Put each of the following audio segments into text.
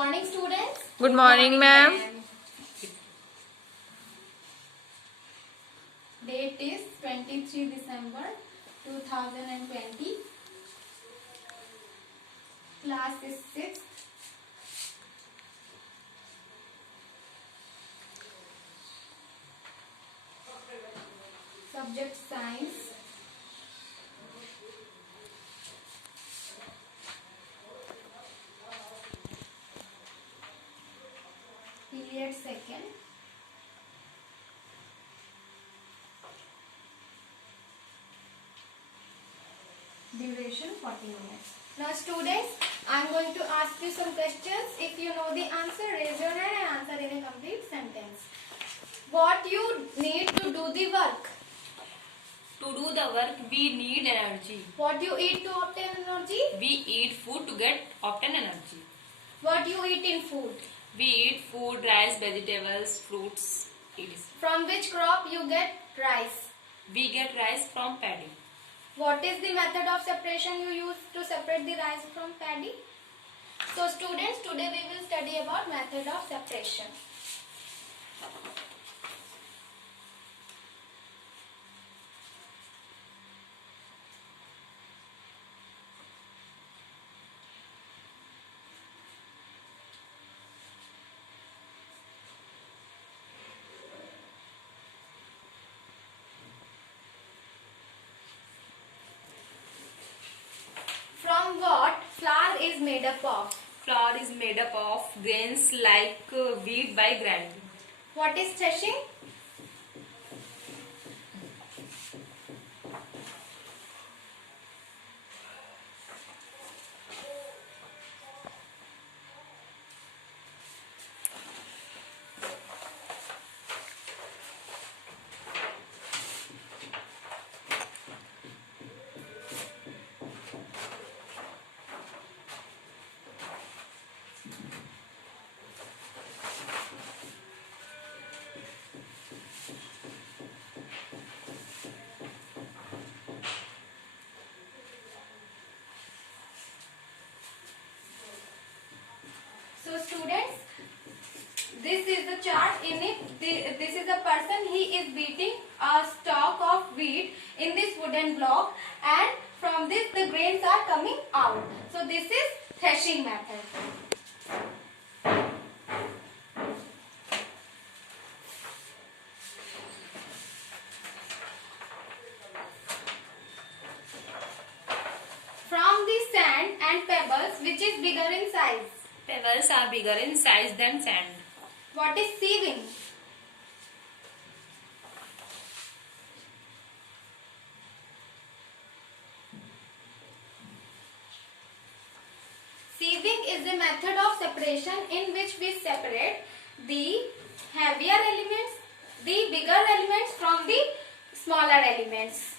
morning, students. Good morning, ma'am. Date is 23 December 2020. Class is 6th. Subject science. Period second. Duration 40 minutes. Now students, I am going to ask you some questions. If you know the answer, raise your hand and answer in a complete sentence. What you need to do the work? To do the work, we need energy. What you eat to obtain energy? We eat food to obtain energy. What you eat in food? We eat food, rice, vegetables, fruits, etc. From which crop you get rice? We get rice from paddy. What is the method of separation you use to separate the rice from paddy? So students, today we will study about method of separation. From what flour is made up of? Flour is made up of grains like wheat by grinding. What is threshing? So students, this is the chart. In it, this is a person. He is beating a stalk of wheat in this wooden block, and from this the grains are coming out. So this is threshing method. From the sand and pebbles, which is bigger in size? Pebbles are bigger in size than sand. What is sieving? Sieving is a method of separation in which we separate the heavier elements, the bigger elements from the smaller elements.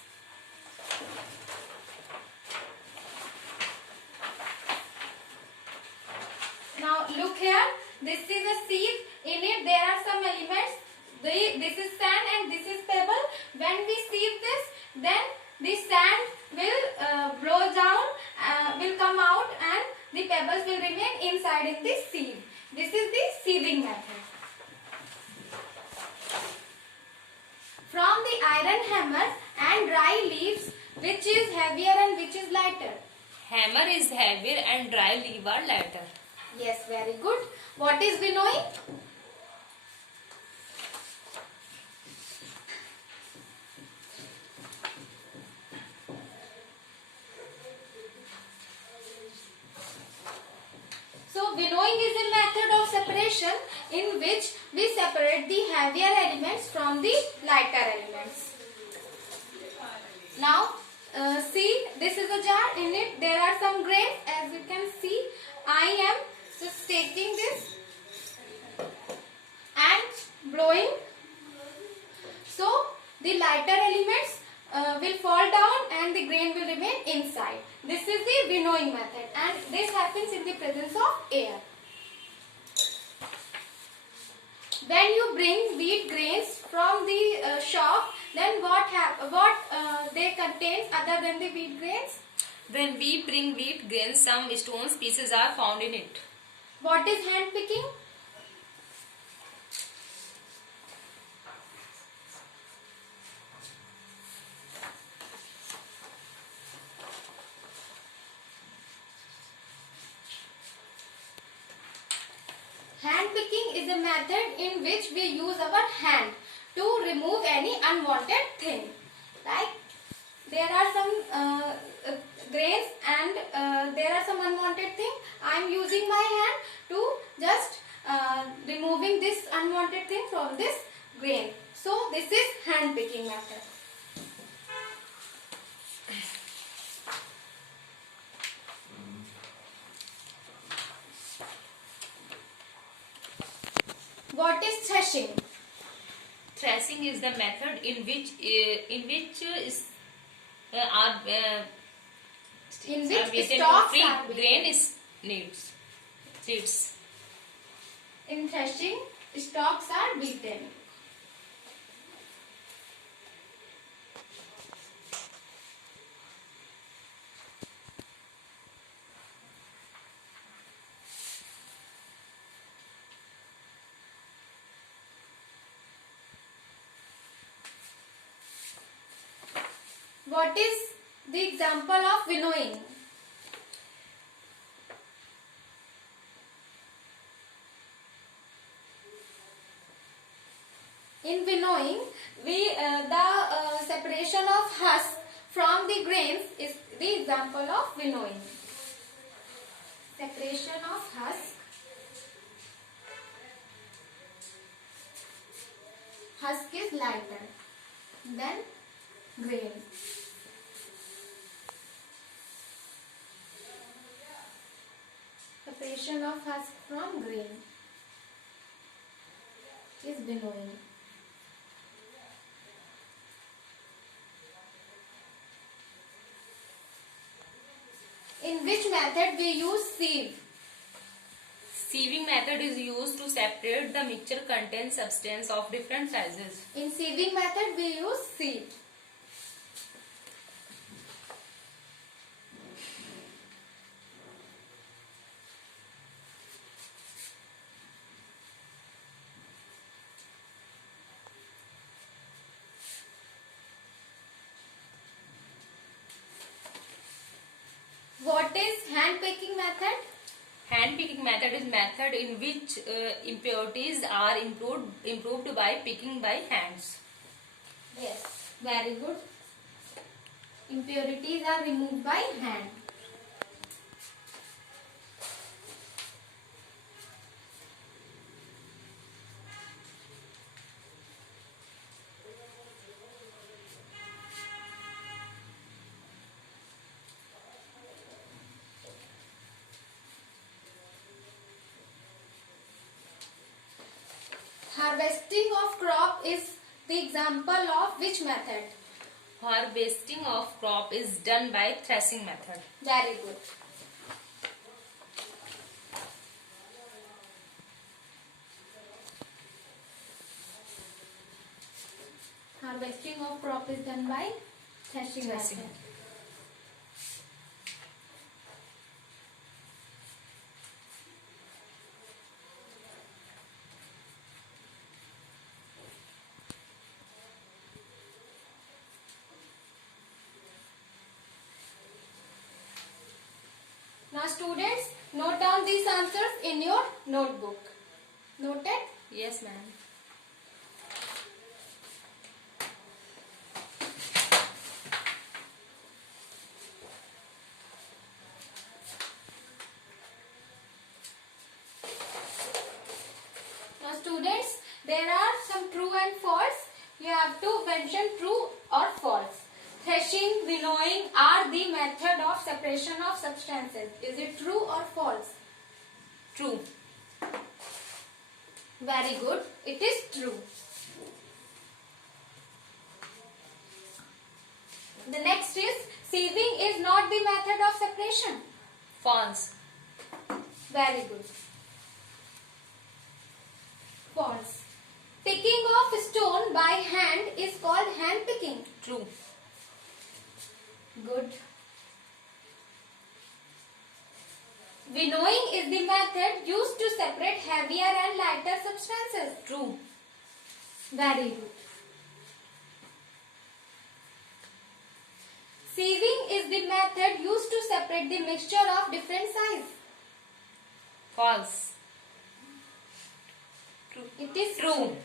Now look here, this is a sieve. In it there are some elements. This is sand and this is pebble. When we sieve this, then the sand will blow down, will come out, and the pebbles will remain inside in this sieve. This is the sieving method. From the iron hammer and dry leaves, which is heavier and which is lighter? Hammer is heavier and dry leaf are lighter. Yes, very good. What is winnowing? So winnowing is a method of separation in which we separate the heavier elements from the lighter elements. Now see, this is a jar. In it there are some grains. As you can see, I am just taking this and blowing. So the lighter elements will fall down and the grain will remain inside. This is the winnowing method, and this happens in the presence of air. When you bring wheat grains from the shop, then what they contain other than the wheat grains? When we bring wheat grains, some stones pieces are found in it. What is hand picking? Hand picking is a method in which we use our hand to remove any unwanted thing. Like there are some grains and there are some unwanted thing. I am using my hand to just removing this unwanted thing from this grain. So this is hand picking method. What is threshing? Threshing is the method in which is are In are which beaten to stalks free are beaten. grain is needs seeds. In threshing, stalks are beaten. What is the example of winnowing? In winnowing, the separation of husk from the grains is the example of winnowing. Separation of husk. Husk is lighter than grain. Separation of husk from grain is winnowing. In which method we use sieve? Sieving method is used to separate the mixture contains substance of different sizes. In sieving method we use sieve. What is hand picking method? Hand picking method is method in which impurities are improved by picking by hands. Yes, very good. Impurities are removed by hand. Harvesting of crop is the example of which method? Harvesting of crop is done by threshing method. Very good. Harvesting of crop is done by threshing Threshing. method. Now students, note down these answers in your notebook. Noted? Yes, ma'am. Now students, there are some true and false. You have to mention true or false. Threshing, winnowing are the method of separation of substances. Is it true or false? True. Very good. It is true. The next is sieving is not the method of separation. False. Very good. False. Picking of stone by hand is called hand picking. True. Good. winnowing is the method used to separate heavier and lighter substances. True. Very good. Sieving is the method used to separate the mixture of different size. False. True. It is True.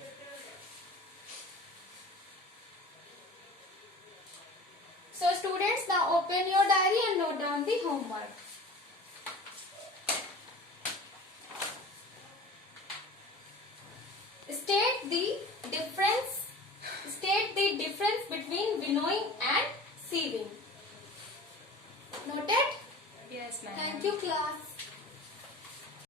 So students, now open your diary and note down the homework. State the difference between winnowing and sieving.